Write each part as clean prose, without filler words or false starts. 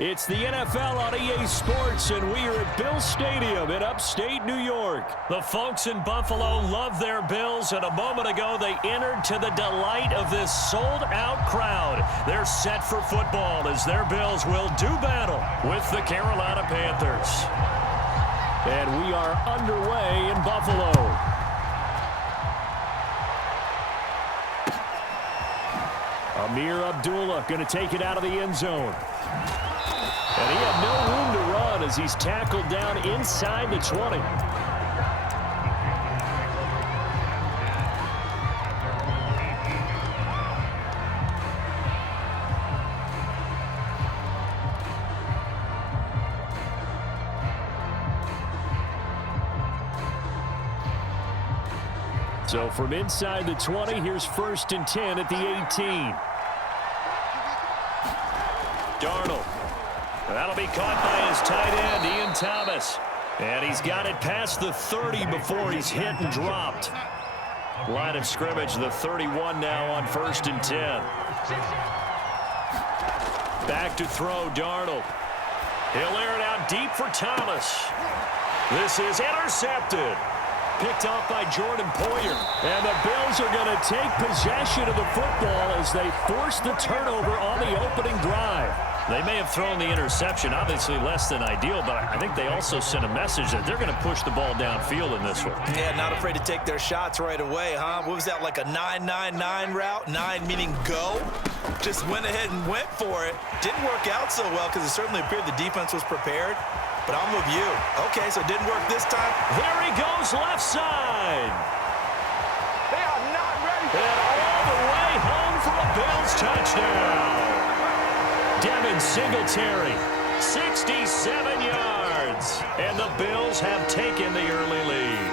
It's the NFL on EA Sports, and we are at Bill Stadium in upstate New York. The folks in Buffalo love their Bills, and a moment ago they entered to the delight of this sold-out crowd. They're set for football as their Bills will do battle with the Carolina Panthers. And we are underway in Buffalo. Amir Abdullah going to take it out of the end zone. And he had no room to run as he's tackled down inside the 20. So from inside the 20, here's 1st and 10 at the 18. Darnold. That'll be caught by his tight end, Ian Thomas. And he's got it past the 30 before he's hit and dropped. Line of scrimmage, the 31 now on 1st and 10. Back to throw, Darnold. He'll air it out deep for Thomas. This is intercepted. Picked off by Jordan Poyer. And the Bills are going to take possession of the football as they force the turnover on the opening drive. They may have thrown the interception, obviously less than ideal, but I think they also sent a message that they're going to push the ball downfield in this one. Yeah, not afraid to take their shots right away, huh? What was that, like a 9-9-9 route? 9 meaning go? Just went ahead and went for it. Didn't work out so well because it certainly appeared the defense was prepared. But I'm with you. Okay, so it didn't work this time. There he goes, left side. They are not ready. And all the way home for a Bills touchdown. Devin Singletary, 67 yards. And the Bills have taken the early lead.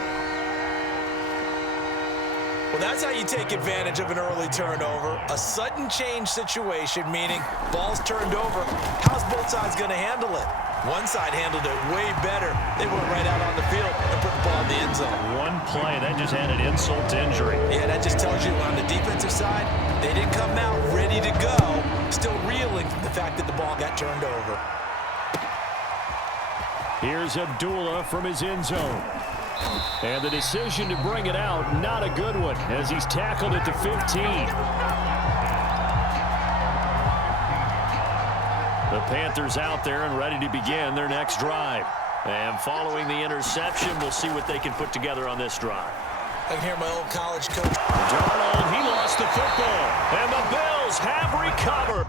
Well, that's how you take advantage of an early turnover. A sudden change situation, meaning ball's turned over. How's both sides going to handle it? One side handled it way better. They went right out on the field and put the ball in the end zone. One play, that just added insult to injury. Yeah, that just tells you on the defensive side, they didn't come out ready to go. Still reeling from the fact that the ball got turned over. Here's Abdullah from his end zone. And the decision to bring it out, not a good one, as he's tackled at the 15. The Panthers out there and ready to begin their next drive. And following the interception, we'll see what they can put together on this drive. I can hear my old college coach. Darnold, he lost the football. And the Bills have recovered.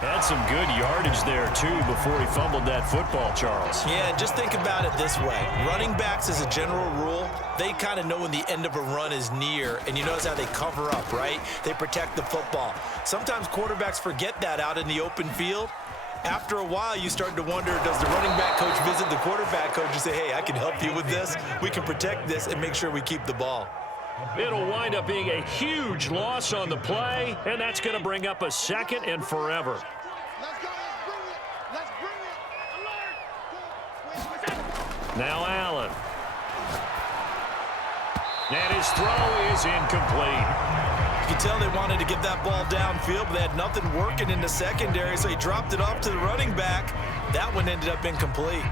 Had some good yardage there, too, before he fumbled that football, Charles. Yeah, just think about it this way. Running backs, as a general rule, they kind of know when the end of a run is near, and you notice how they cover up, right? They protect the football. Sometimes quarterbacks forget that out in the open field. After a while, you start to wonder, does the running back coach visit the quarterback coach and say, hey, I can help you with this, we can protect this, and make sure we keep the ball. It'll wind up being a huge loss on the play, and that's going to bring up a second and forever. Let's go. Let's bring it. Alert. Now Allen. And his throw is incomplete. You can tell they wanted to get that ball downfield, but they had nothing working in the secondary, so he dropped it off to the running back. That one ended up incomplete.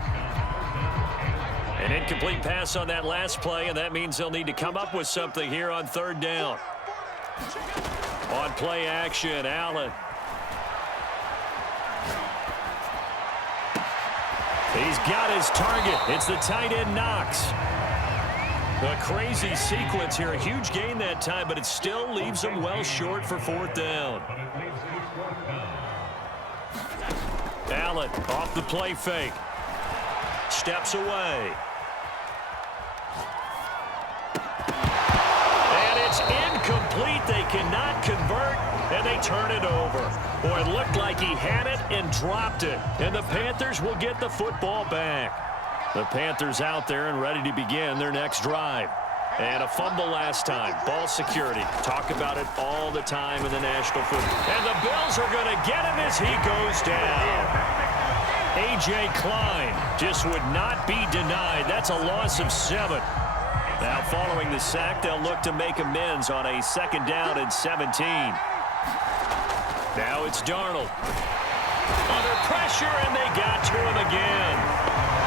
An incomplete pass on that last play, and that means they'll need to come up with something here on 3rd down. On play action, Allen. He's got his target. It's the tight end, Knox. A crazy sequence here. A huge gain that time, but it still leaves him well short for 4th down. Allen off the play fake. Steps away. And it's incomplete. They cannot convert, and they turn it over. Boy, it looked like he had it and dropped it. And the Panthers will get the football back. The Panthers out there and ready to begin their next drive. And a fumble last time. Ball security. Talk about it all the time in the National Football. And the Bills are going to get him as he goes down. A.J. Klein just would not be denied. That's a loss of 7. Now following the sack, they'll look to make amends on a 2nd down and 17. Now it's Darnold. Under pressure, and they got to him again.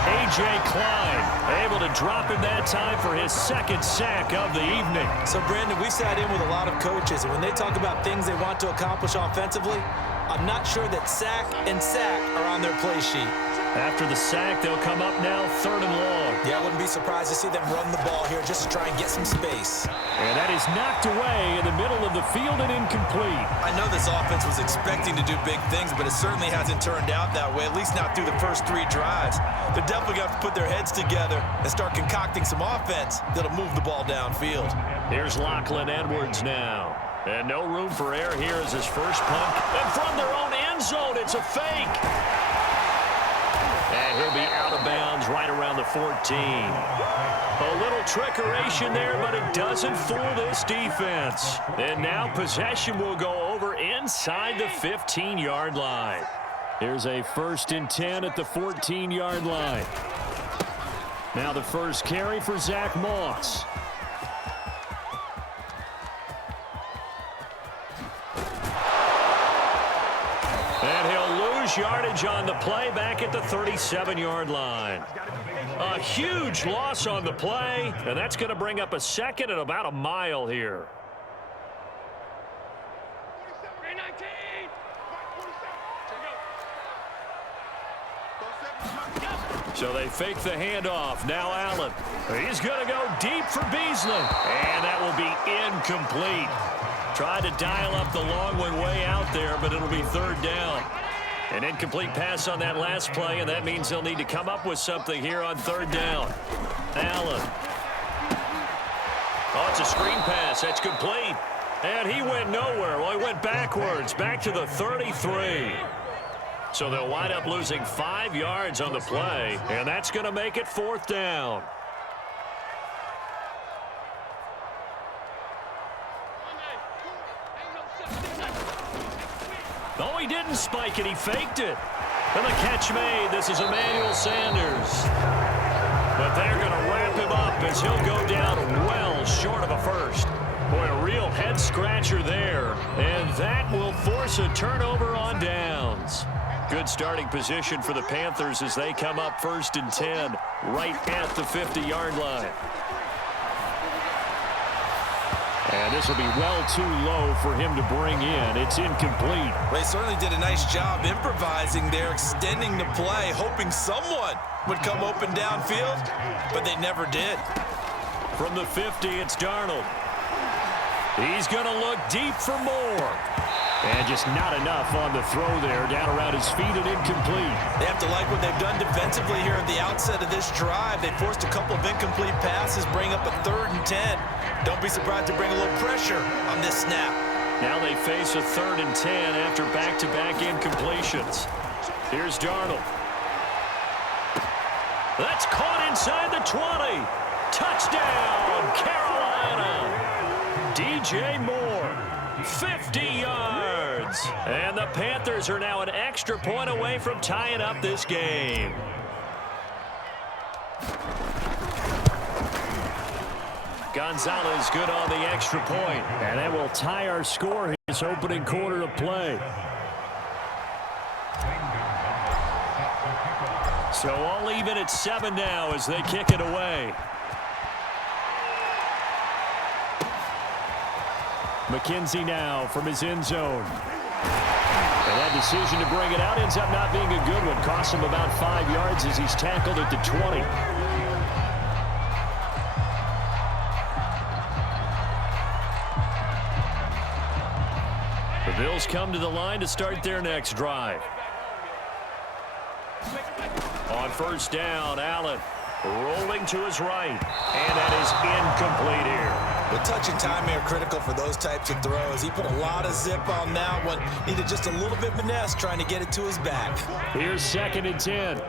A.J. Klein able to drop him that time for his 2nd sack of the evening. So, Brandon, we sat in with a lot of coaches, and when they talk about things they want to accomplish offensively, I'm not sure that sack and sack are on their play sheet. After the sack, they'll come up now 3rd and long. Yeah, I wouldn't be surprised to see them run the ball here just to try and get some space. And that is knocked away in the middle of the field and incomplete. I know this offense was expecting to do big things, but it certainly hasn't turned out that way, at least not through the first 3 drives. They're definitely going to have to put their heads together and start concocting some offense that'll move the ball downfield. Here's Lachlan Edwards now. And no room for error here as his first punt. And from their own end zone, it's a fake. And he'll be out of bounds right around the 14. A little trickeration there, but it doesn't fool this defense. And now possession will go over inside the 15-yard line. Here's a 1st and 10 at the 14-yard line. Now the first carry for Zach Moss. And he'll lose yardage on the play back at the 37-yard line. A huge loss on the play, and that's going to bring up a 2nd and about a mile here. So they fake the handoff. Now Allen. He's going to go deep for Beasley. And that will be incomplete. Tried to dial up the long one way out there, but it'll be 3rd down. An incomplete pass on that last play, and that means they'll need to come up with something here on 3rd down. Allen. Oh, it's a screen pass. That's complete. And he went nowhere. Well, he went backwards, back to the 33. So they'll wind up losing 5 yards on the play, and that's going to make it 4th down. Oh, he didn't spike it. He faked it. And the catch made. This is Emmanuel Sanders. But they're going to wrap him up as he'll go down well short of a 1st. Boy, a real head-scratcher there. And that will force a turnover on downs. Good starting position for the Panthers as they come up 1st and 10 right at the 50-yard line. And this will be well too low for him to bring in. It's incomplete. They certainly did a nice job improvising there, extending the play, hoping someone would come open downfield, but they never did. From the 50, it's Darnold. He's going to look deep for more. And just not enough on the throw there, down around his feet and incomplete. They have to like what they've done defensively here at the outset of this drive. They forced a couple of incomplete passes, bring up a 3rd and 10. Don't be surprised to bring a little pressure on this snap. Now they face a 3rd and 10 after back-to-back incompletions. Here's Darnold. That's caught inside the 20. Touchdown, Carolina. DJ Moore, 50 yards. And the Panthers are now an extra point away from tying up this game. Gonzalez good on the extra point. And that will tie our score his opening quarter of play. So all even at 7 now as they kick it away. McKenzie now from his end zone. And that decision to bring it out ends up not being a good one. Costs him about 5 yards as he's tackled at the 20. The Bills come to the line to start their next drive. On 1st down, Allen rolling to his right. And that is incomplete here. The touch and timing are critical for those types of throws. He put a lot of zip on that one. Needed just a little bit finesse trying to get it to his back. Here's 2nd and 10.